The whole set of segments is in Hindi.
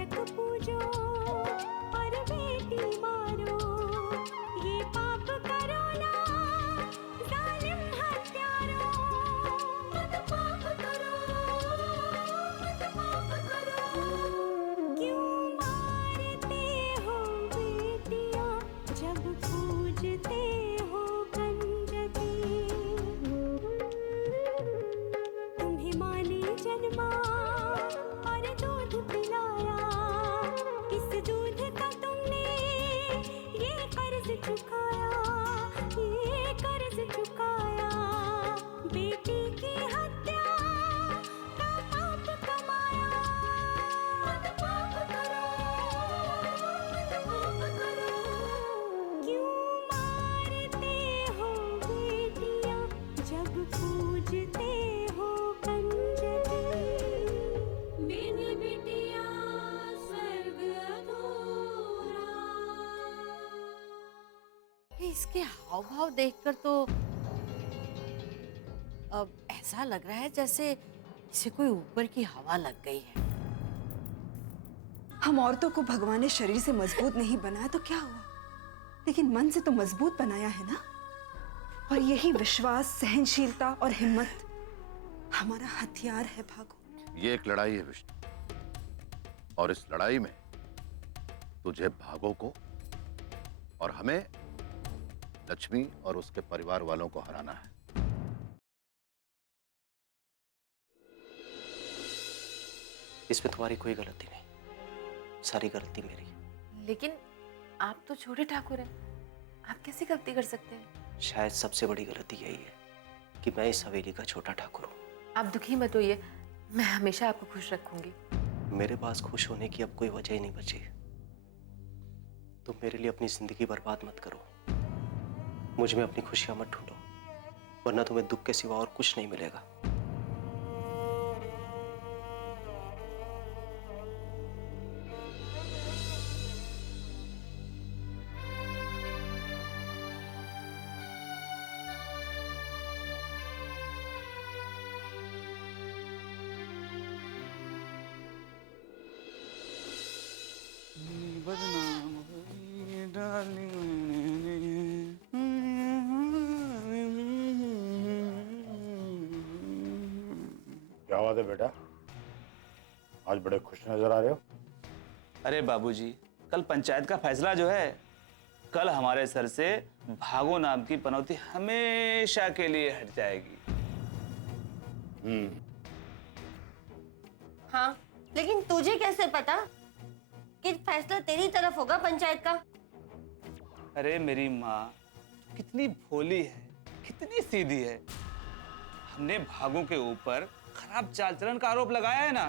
कीचक पूजो और बेटी मारो, ये पाप करो ना जालिम हत्यारों। मत पाप करो, मत पाप करो। क्यों मारते हो बेटियां जब पूजते हो कंजकी। तुम्हें माँ ने जन्मा और दूध पिलाया, इस दूध का तुमने ये कर्ज चुकाया, ये कर्ज चुकाया। बेटी की हत्या का पाप कमाया। मत पाप करो, मत पाप करो। क्यों मारते हो बेटियां जब पूजते हो कंजकी। मेरी बेटियां स्वर्ग अधूरा। इसके हाव भाव देखकर तो अब ऐसा लग रहा है जैसे इसे कोई ऊपर की हवा लग गई है। हम औरतों को भगवान ने शरीर से मजबूत नहीं बनाया तो क्या हुआ, लेकिन मन से तो मजबूत बनाया है ना। और यही विश्वास, सहनशीलता और हिम्मत हमारा हथियार है भागो। ये एक लड़ाई है विष्णु, और इस लड़ाई में तुझे भागो को और हमें लक्ष्मी और उसके परिवार वालों को हराना है। इसमें तुम्हारी कोई गलती नहीं, सारी गलती मेरी। लेकिन आप तो छोटे ठाकुर हैं, आप कैसी गलती कर सकते हैं? शायद सबसे बड़ी गलती यही है कि मैं इस हवेली का छोटा ठाकुर हूँ। आप दुखी मत होइए, मैं हमेशा आपको खुश रखूंगी। मेरे पास खुश होने की अब कोई वजह ही नहीं बची। तुम मेरे लिए अपनी जिंदगी बर्बाद मत करो, मुझ में अपनी खुशियां मत ढूंढो, वरना तुम्हें दुख के सिवा और कुछ नहीं मिलेगा। बदनाम हुई डार्लिंग। क्या बात है बेटा, आज बड़े खुश नजर आ रहे हो। अरे बाबूजी, कल पंचायत का फैसला जो है, कल हमारे सर से भागो नाम की पनौती हमेशा के लिए हट जाएगी। हाँ, लेकिन तुझे कैसे पता कि फैसला तेरी तरफ होगा पंचायत का? अरे मेरी माँ कितनी भोली है, कितनी सीधी है। हमने भागों के ऊपर खराब चाल चलन का आरोप लगाया है ना,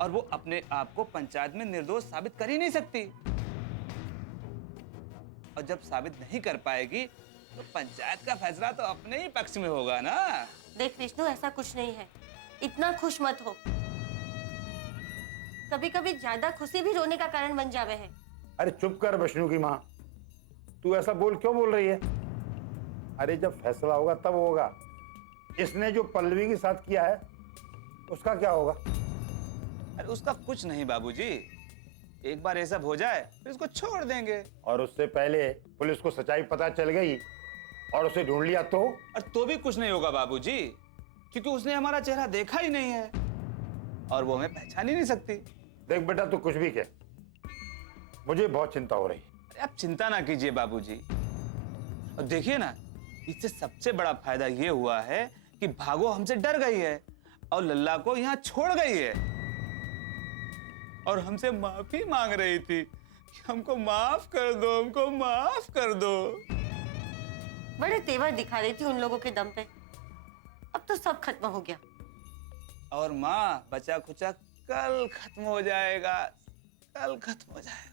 और वो अपने आप को पंचायत में निर्दोष साबित कर ही नहीं सकती। और जब साबित नहीं कर पाएगी तो पंचायत का फैसला तो अपने ही पक्ष में होगा ना। देख विष्णु, ऐसा कुछ नहीं है, इतना खुश मत हो। कभी कभी ज्यादा खुशी भी रोने का कारण बन जावे है। अरे चुप कर विष्णु की माँ, तू ऐसा क्यों बोल रही है। अरे जब फैसला होगा तब होगा। इसने जो पल्लवी के साथ किया है उसका क्या होगा। अरे उसका कुछ नहीं बाबूजी, एक बार ये सब हो जाए फिर इसको छोड़ देंगे। और उससे पहले पुलिस को सच्चाई पता चल गई और उसे ढूंढ लिया तो? और तो भी कुछ नहीं होगा बाबूजी, क्योंकि उसने हमारा चेहरा देखा ही नहीं है और वो हमें पहचान ही नहीं सकती। देख बेटा, तू कुछ भी कह, मुझे बहुत चिंता हो रही है। अरे आप चिंता ना कीजिए बाबूजी, और देखिए ना, इससे सबसे बड़ा फायदा ये हुआ है कि भागो हमसे डर गई है और लल्ला को यहाँ छोड़ गई है और हमसे माफी मांग रही थी कि हमको माफ कर दो, हमको माफ कर दो। बड़े तेवर दिखा रही थी उन लोगों के दम पे। अब तो सब खत्म हो गया। और माँ, बचा खुचा कल खत्म हो जाएगा, कल खत्म हो जाएगा।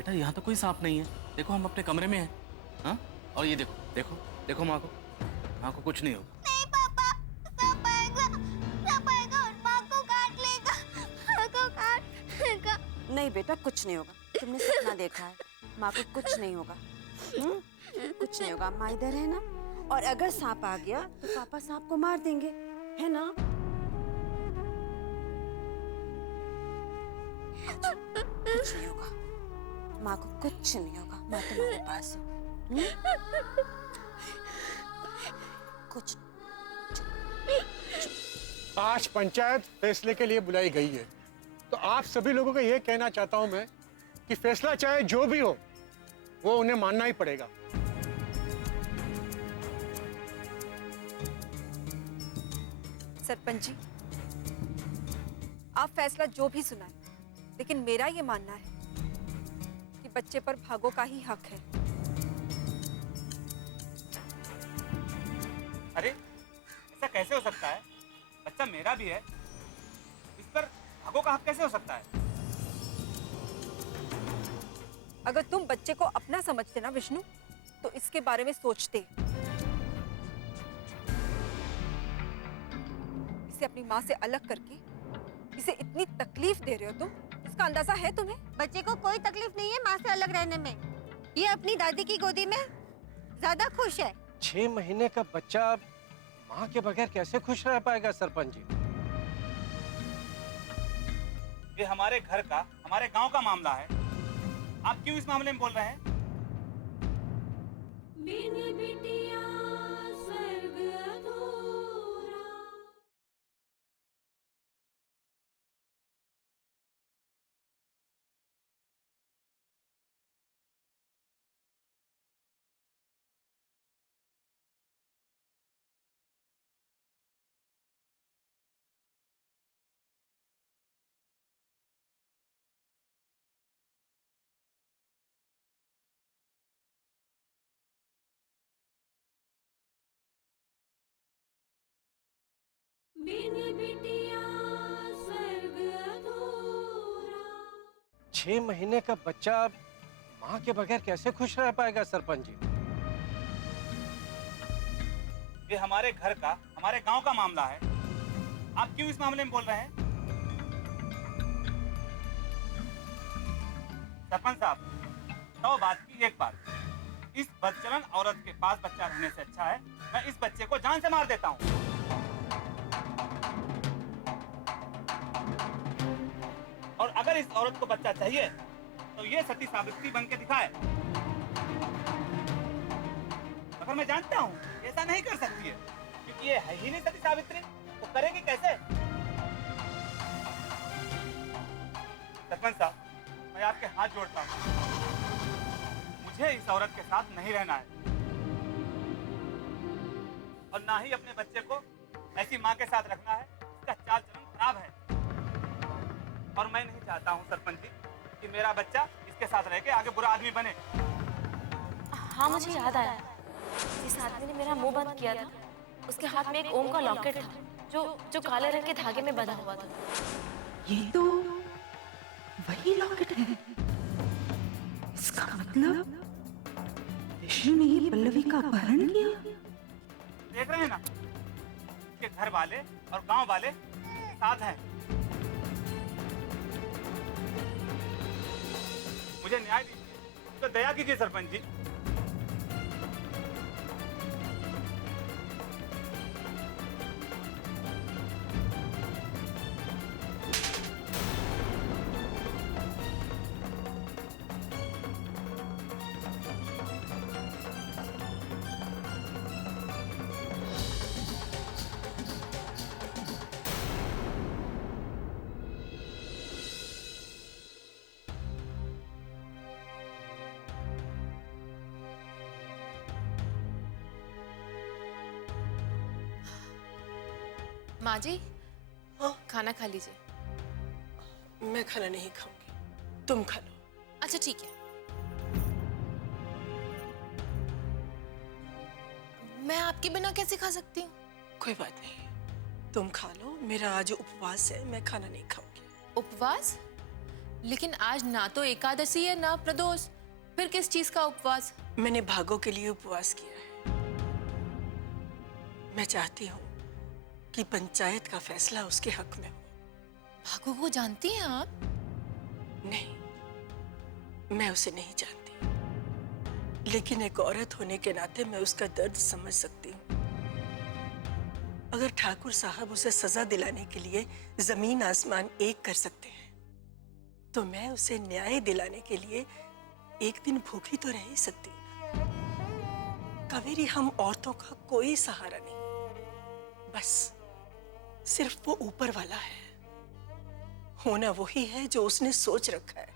बेटा यहाँ तो कोई सांप नहीं है। देखो हम अपने कमरे में हैं। हाँ, और ये देखो देखो देखो माँ को कुछ नहीं होगा। नहीं पापा, सांप आएगा और माँ को काट लेगा, माँ को काट लेगा। नहीं बेटा, कुछ नहीं होगा। तुमने सपना देखा है, माँ को कुछ नहीं होगा। कुछ नहीं होगा, माँ इधर है ना। और अगर सांप आ गया तो पापा सांप को मार देंगे, है ना? कुछ नहीं होगा, माँ को कुछ नहीं होगा। माँ तुम्हारे पास है। कुछ आज पंचायत फैसले के लिए बुलाई गई है, तो आप सभी लोगों को यह कहना चाहता हूं मैं कि फैसला चाहे जो भी हो, वो उन्हें मानना ही पड़ेगा। सरपंच जी, आप फैसला जो भी सुनाएं, लेकिन मेरा ये मानना है कि बच्चे पर भागो का ही हक है। अरे ऐसा कैसे हो सकता है? बच्चा मेरा भी है, इस पर भागो का हक कैसे हो सकता है? अगर तुम बच्चे को अपना समझते ना विष्णु, तो इसके बारे में सोचते। इसे अपनी माँ से अलग करके इसे इतनी तकलीफ दे रहे हो तुम, इसका अंदाजा है तुम्हें? बच्चे को कोई तकलीफ नहीं है माँ से अलग रहने में। ये अपनी दादी की गोदी में ज्यादा खुश है। 6 महीने का बच्चा माँ के बगैर कैसे खुश रह पाएगा सरपंच जी? ये हमारे घर का, हमारे गांव का मामला है। आप क्यों इस मामले में बोल रहे हैं? बिन बिटिया स्वर्ग अधूरा। बिन बिटिया स्वर्ग अधूरा। 6 महीने का बच्चा माँ के बगैर कैसे खुश रह पाएगा सरपंच जी? ये हमारे घर का, हमारे गांव का मामला है। आप क्यों इस मामले में बोल रहे हैं? सरपंच साहब, 100 बात की एक बात। इस बदचलन औरत के पास बच्चा रहने से अच्छा है मैं इस बच्चे को जान से मार देता हूँ। और अगर इस औरत को बच्चा चाहिए तो ये सती सावित्री बन के दिखाए। मगर मैं जानता हूँ ऐसा नहीं कर सकती है, क्योंकि ये है ही नहीं सती सावित्री, तो करेगी कैसे? सरपंच साहब, मैं आपके हाथ जोड़ता हूँ, मुझे इस औरत के साथ नहीं रहना है और ना ही अपने बच्चे को ऐसी माँ के साथ रखना है। इसका चाल चलन खराब है और मैं नहीं चाहता हूँ सरपंच जी कि मेरा बच्चा इसके साथ रह के आगे बुरा आदमी बने। हाँ, मुझे याद आया, जिस आदमी ने मेरा मुंह बंद किया था, उसके हाथ में एक ओम का लॉकेट था जो काले रंग के धागे में बंधा हुआ था। ये तो वही लॉकेट है। इसका मतलब विष्णु ने ही पल्लवी का अपहरण किया। देख रहे हैं ना कि घर वाले और गांव वाले साथ हैं। मुझे न्याय दीजिए, तो दया कीजिए सरपंच जी। माँ जी, खाना खा लीजिए। मैं खाना नहीं खाऊंगी, तुम खा लो। अच्छा ठीक है, मैं आपके बिना कैसे खा सकती हूँ? कोई बात नहीं, तुम खा लो। मेरा आज उपवास है, मैं खाना नहीं खाऊंगी। उपवास? लेकिन आज ना तो एकादशी है ना प्रदोष, फिर किस चीज का उपवास? मैंने भागो के लिए उपवास किया है। मैं चाहती हूँ कि पंचायत का फैसला उसके हक में हो। भागो को जानती हैं आप? नहीं, मैं उसे नहीं जानती, लेकिन एक औरत होने के नाते मैं उसका दर्द समझ सकती हूँ। अगर ठाकुर साहब उसे सजा दिलाने के लिए जमीन आसमान एक कर सकते हैं, तो मैं उसे न्याय दिलाने के लिए एक दिन भूखी तो रह ही सकती हूँ। कावेरी, हम औरतों का कोई सहारा नहीं, बस सिर्फ वो ऊपर वाला है। होना वही है जो उसने सोच रखा है।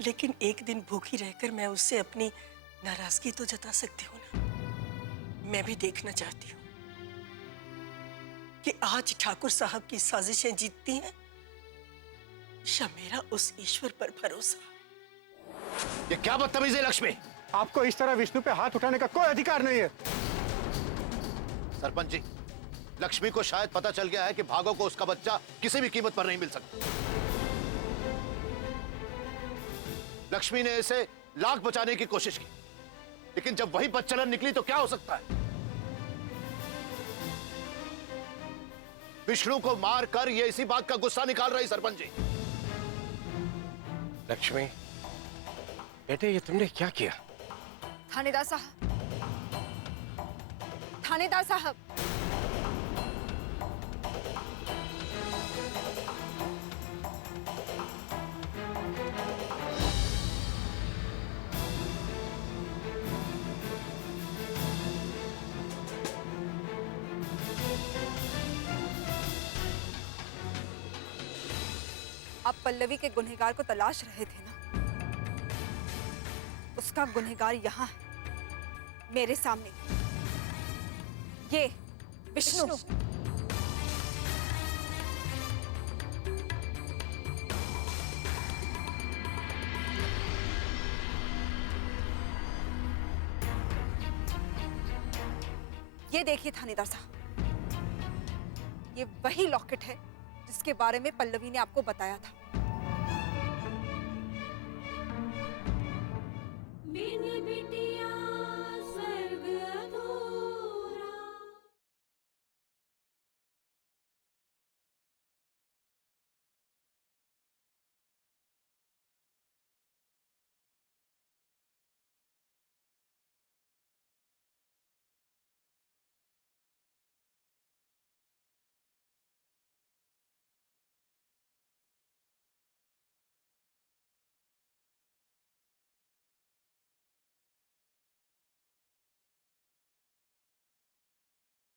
लेकिन एक दिन भूखी रहकर मैं उससे अपनी नाराजगी तो जता सकती हूँ ना। मैं भी देखना चाहती हूँ कि आज ठाकुर साहब की साजिशें जीतती हैं या मेरा उस ईश्वर पर भरोसा। ये क्या बदतमीजी है लक्ष्मी? आपको इस तरह विष्णु पे हाथ उठाने का कोई अधिकार नहीं है। सरपंच जी, लक्ष्मी को शायद पता चल गया है कि भागो को उसका बच्चा किसी भी कीमत पर नहीं मिल सकता। लक्ष्मी ने इसे लाख बचाने की कोशिश की, लेकिन जब वही बदचलन निकली तो क्या हो सकता है? विष्णु को मार कर ये इसी बात का गुस्सा निकाल रही। सरपंच जी, लक्ष्मी बेटे, ये तुमने क्या किया? थानेदार साहब, थानेदार साहब, आप पल्लवी के गुनहगार को तलाश रहे थे ना? उसका गुनहगार यहाँ है, मेरे सामने। ये विष्णु। ये देखिए थानेदार साहब, ये वही लॉकेट है जिसके बारे में पल्लवी ने आपको बताया था। बिन बिटिया स्वर्ग अधूरा।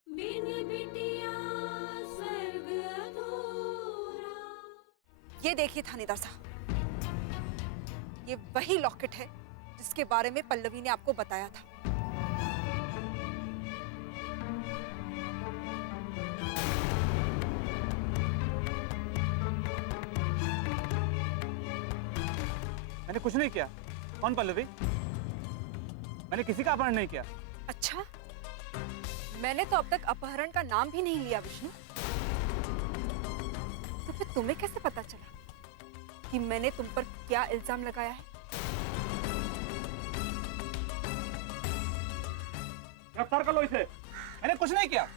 बिन बिटिया स्वर्ग अधूरा। ये देखिए थानेदार साहब, ये वही लॉकेट है जिसके बारे में पल्लवी ने आपको बताया था। मैंने कुछ नहीं किया। कौन पल्लवी? मैंने किसी का अपहरण नहीं किया। अच्छा, मैंने तो अब तक अपहरण का नाम भी नहीं लिया विष्णु। तो फिर तुम्हें कैसे पता चला कि मैंने तुम पर क्या इल्जाम लगाया है? गिरफ्तार कर लो इसे। मैंने कुछ नहीं किया,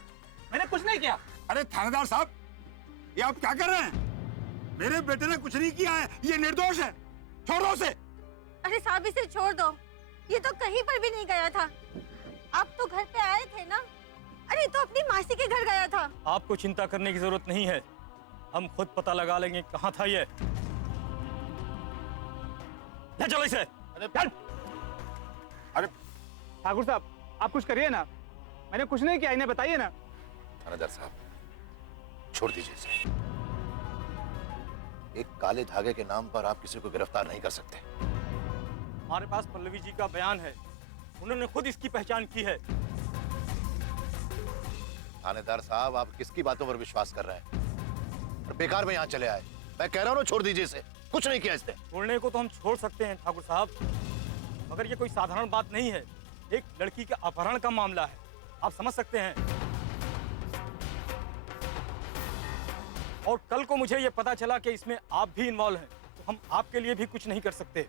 मैंने कुछ नहीं किया। अरे थानेदार साहब, ये आप क्या कर रहे हैं? मेरे बेटे ने कुछ नहीं किया है, ये निर्दोष है। छोड़ो उसे। अरे साहब, इसे छोड़ दो, ये तो कहीं पर भी नहीं गया था। आप तो घर पे आए थे ना? अरे तो अपनी मासी के घर गया था। आपको चिंता करने की जरूरत नहीं है, हम खुद पता लगा लेंगे कहाँ था ये। ले चलो इसे। चल। अरे ठाकुर साहब, आप कुछ करिए ना, मैंने कुछ नहीं किया, इन्हें बताइए ना। थानेदार साहब, छोड़ दीजिए इसे। एक काले धागे के नाम पर आप किसी को गिरफ्तार नहीं कर सकते। हमारे पास पल्लवी जी का बयान है, उन्होंने खुद इसकी पहचान की है। थानेदार साहब, आप किसकी बातों पर विश्वास कर रहे हैं? और बेकार में यहाँ चले आए। मैं कह रहा हूँ ना, छोड़ दीजिए इसे, कुछ नहीं किया इसने। छोड़ने को तो हम छोड़ सकते हैं ठाकुर साहब, मगर ये कोई साधारण बात नहीं है। एक लड़की के अपहरण का मामला है, आप समझ सकते हैं। और कल को मुझे ये पता चला कि इसमें आप भी इन्वॉल्व हैं तो हम आपके लिए भी कुछ नहीं कर सकते।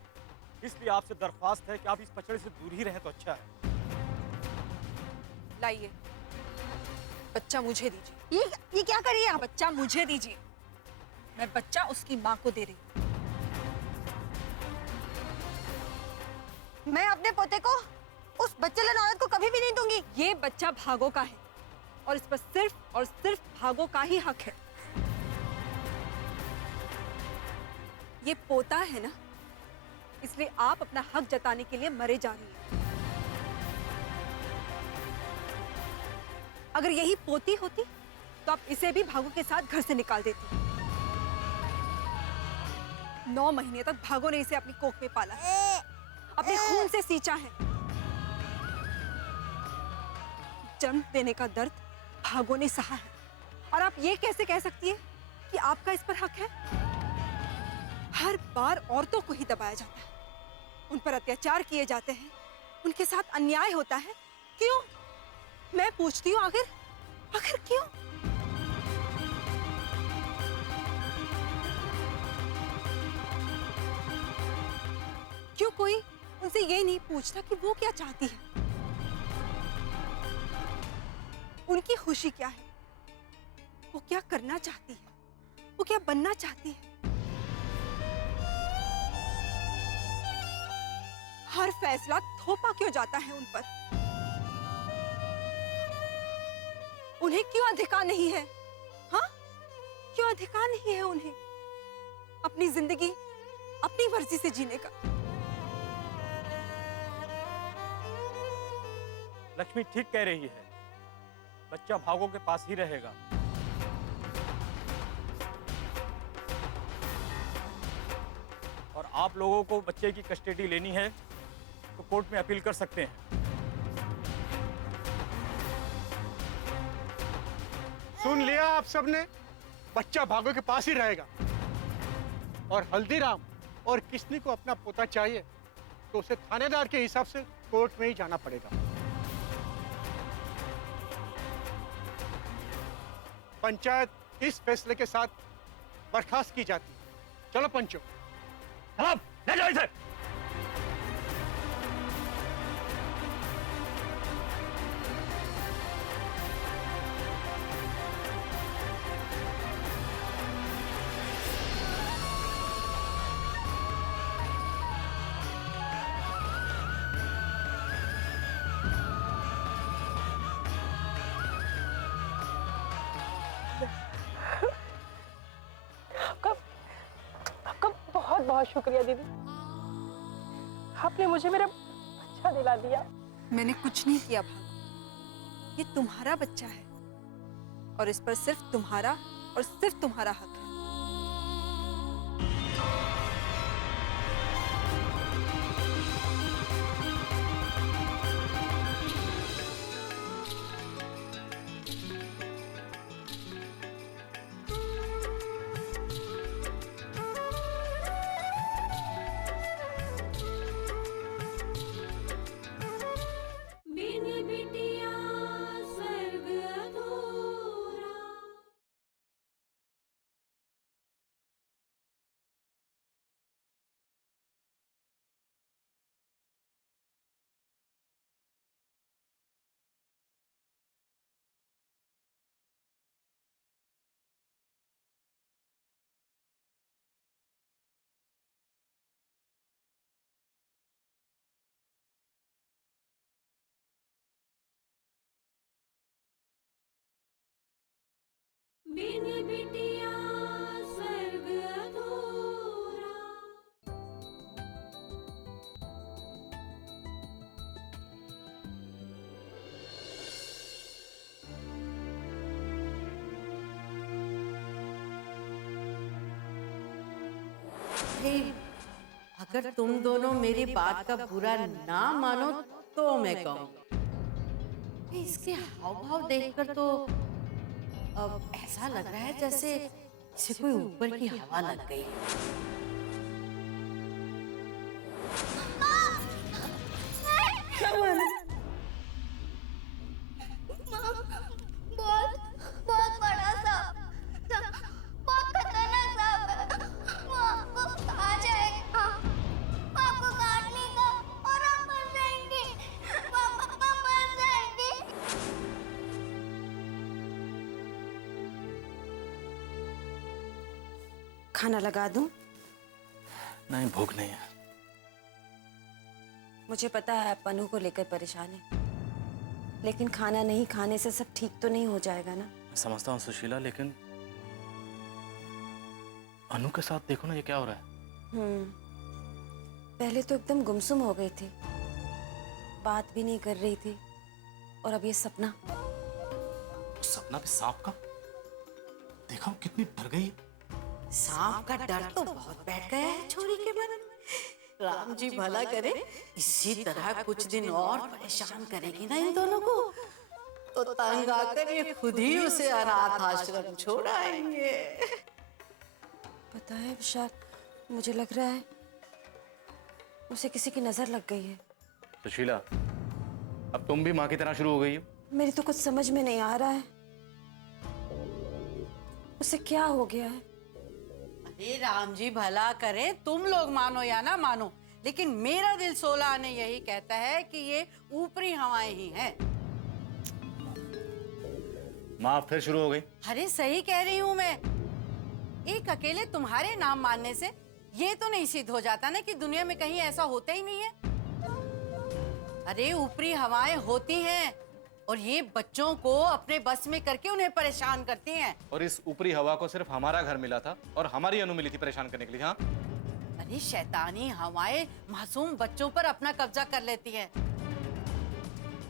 इसलिए आपसे दरख्वास्त है कि आप इस पचड़े से दूर ही रहें तो अच्छा है। लाइए, बच्चा मुझे दीजिए। ये क्या करिए आप? बच्चा मुझे दीजिए। मैं बच्चा उसकी माँ को दे रही हूँ। मैं अपने पोते को उस बच्चेलन औरत को कभी भी नहीं दूंगी। ये बच्चा भागो का है और इस पर सिर्फ और सिर्फ भागो का ही हक है। ये पोता है ना, इसलिए आप अपना हक जताने के लिए मरे जा रही हैं। अगर यही पोती होती तो आप इसे भी भागो के साथ घर से निकाल देती। 9 महीने तक भागो ने इसे अपनी कोख में पाला है, अपने खून से सींचा है। जन्म देने का दर्द भागो ने सहा है और आप ये कैसे कह सकती है कि आपका इस पर हक है? हर बार औरतों को ही दबाया जाता है, उन पर अत्याचार किए जाते हैं, उनके साथ अन्याय होता है। क्यों? मैं पूछती हूँ, आखिर क्यों? क्यों कोई उनसे ये नहीं पूछता कि वो क्या चाहती है, उनकी खुशी क्या है, वो क्या करना चाहती है, वो क्या बनना चाहती है? हर फैसला थोपा क्यों जाता है उन पर? उन्हें क्यों अधिकार नहीं है? हाँ, क्यों अधिकार नहीं है उन्हें अपनी जिंदगी अपनी मर्जी से जीने का? लक्ष्मी ठीक कह रही है, बच्चा भागो के पास ही रहेगा। और आप लोगों को बच्चे की कस्टडी लेनी है तो कोर्ट में अपील कर सकते हैं। सुन लिया आप सबने, बच्चा भागो के पास ही रहेगा। और हल्दीराम और किसनी को अपना पोता चाहिए तो उसे थानेदार के हिसाब से कोर्ट में ही जाना पड़ेगा। पंचायत इस फैसले के साथ बर्खास्त की जाती है। चलो पंचो, ले जाओ इसे। बहुत बहुत शुक्रिया दीदी, आपने मुझे मेरा बच्चा दिला दिया। मैंने कुछ नहीं किया भागो, ये तुम्हारा बच्चा है और इस पर सिर्फ तुम्हारा और सिर्फ तुम्हारा हक है। बिन बिटिया स्वर्ग अधूरा। बिन बिटिया स्वर्ग अधूरा। अगर तुम दोनों मेरी बात का बुरा ना मानो तो मैं कहूँ, इसके हाव भाव देखकर तो अब ऐसा लग रहा है जैसे इसे कोई ऊपर की हवा लग गई है। क्या हुआ है? बहुत बहुत बड़ा सा खाना लगा दूं? नहीं, भूख नहीं है। मुझे पता है आप अनु को लेकर परेशान हैं, लेकिन खाना नहीं खाने से सब ठीक तो नहीं हो जाएगा ना। मैं समझता हूँ सुशीला, लेकिन अनु के साथ देखो ना ये क्या हो रहा है। पहले तो एकदम गुमसुम हो गई थी, बात भी नहीं कर रही थी, और अब ये सपना। सपना भी सांप का? देखा कितनी डर गई। सांप का डर तो बहुत बैठ गया है छोरी के मन में। राम जी भला करे, इसी तरह कुछ दिन और परेशान करेगी ना इन दोनों को, तो तंग आकर ये खुद ही उसे अनाथ आश्रम छोड़ आएंगे। पता है विशाल, मुझे लग रहा है उसे किसी की नजर लग गई है। सुशीला, अब तुम भी माँ की तरह शुरू हो गई हो। मेरी तो कुछ समझ में नहीं आ रहा है, उसे क्या हो गया है। अरे राम जी भला करे, तुम लोग मानो या ना मानो, लेकिन मेरा दिल 16 आने यही कहता है कि ये ऊपरी हवाएं ही हैं। माँ फिर शुरू हो गई। अरे सही कह रही हूँ मैं। एक अकेले तुम्हारे नाम मानने से ये तो नहीं सिद्ध हो जाता ना कि दुनिया में कहीं ऐसा होता ही नहीं है। अरे ऊपरी हवाएं होती हैं और ये बच्चों को अपने बस में करके उन्हें परेशान करती हैं। और इस ऊपरी हवा को सिर्फ हमारा घर मिला था और हमारी अनु मिली थी परेशान करने के लिए। हाँ, अरे शैतानी हवाएं मासूम बच्चों पर अपना कब्जा कर लेती हैं।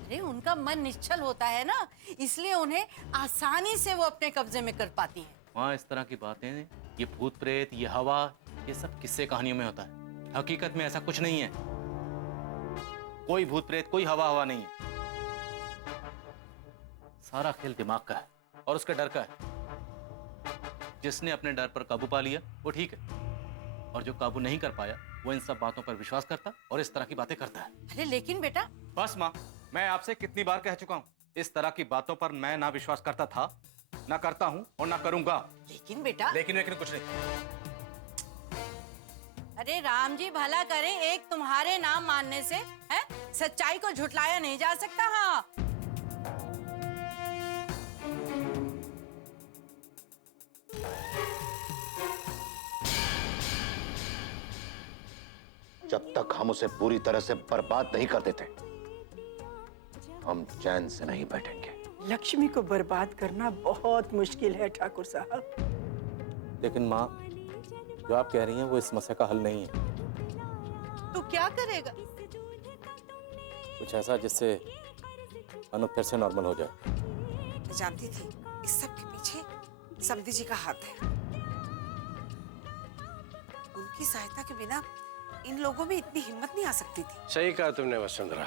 अरे उनका मन निश्चल होता है ना, इसलिए उन्हें आसानी से वो अपने कब्जे में कर पाती हैं। वहाँ इस तरह की बातें, ये भूत प्रेत, ये हवा, ये सब किस्से कहानियों में होता है। हकीकत में ऐसा कुछ नहीं है। कोई भूत प्रेत, कोई हवा नहीं है। सारा खेल दिमाग का है और उसके डर का है। जिसने अपने डर पर काबू पा लिया वो ठीक है, और जो काबू नहीं कर पाया वो इन सब बातों पर विश्वास करता और इस तरह की बातें करता है। अरे लेकिन बेटा। बस माँ, मैं आपसे कितनी बार कह चुका हूँ, इस तरह की बातों पर मैं ना विश्वास करता था, ना करता हूँ और ना करूंगा। लेकिन बेटा। लेकिन कुछ नहीं। अरे राम जी भला करें, एक तुम्हारे नाम मानने से है सच्चाई को झुटलाया नहीं जा सकता। हाँ, जब तक हम उसे पूरी तरह से बर्बाद नहीं कर देते, हम चैन से नहीं बैठेंगे। लक्ष्मी को बर्बाद करना बहुत मुश्किल है ठाकुर साहब। लेकिन माँ, जो आप कह रही हैं वो इस समस्या का हल नहीं है। तो क्या करेगा? कुछ ऐसा जिससे अनु फिर से नॉर्मल हो जाए। मैं जानती थी इस सब के पीछे समधी जी का हाथ है। उनकी सहायता के बिना इन लोगों में इतनी हिम्मत नहीं आ सकती थी। सही कहा तुमने वसुंधरा।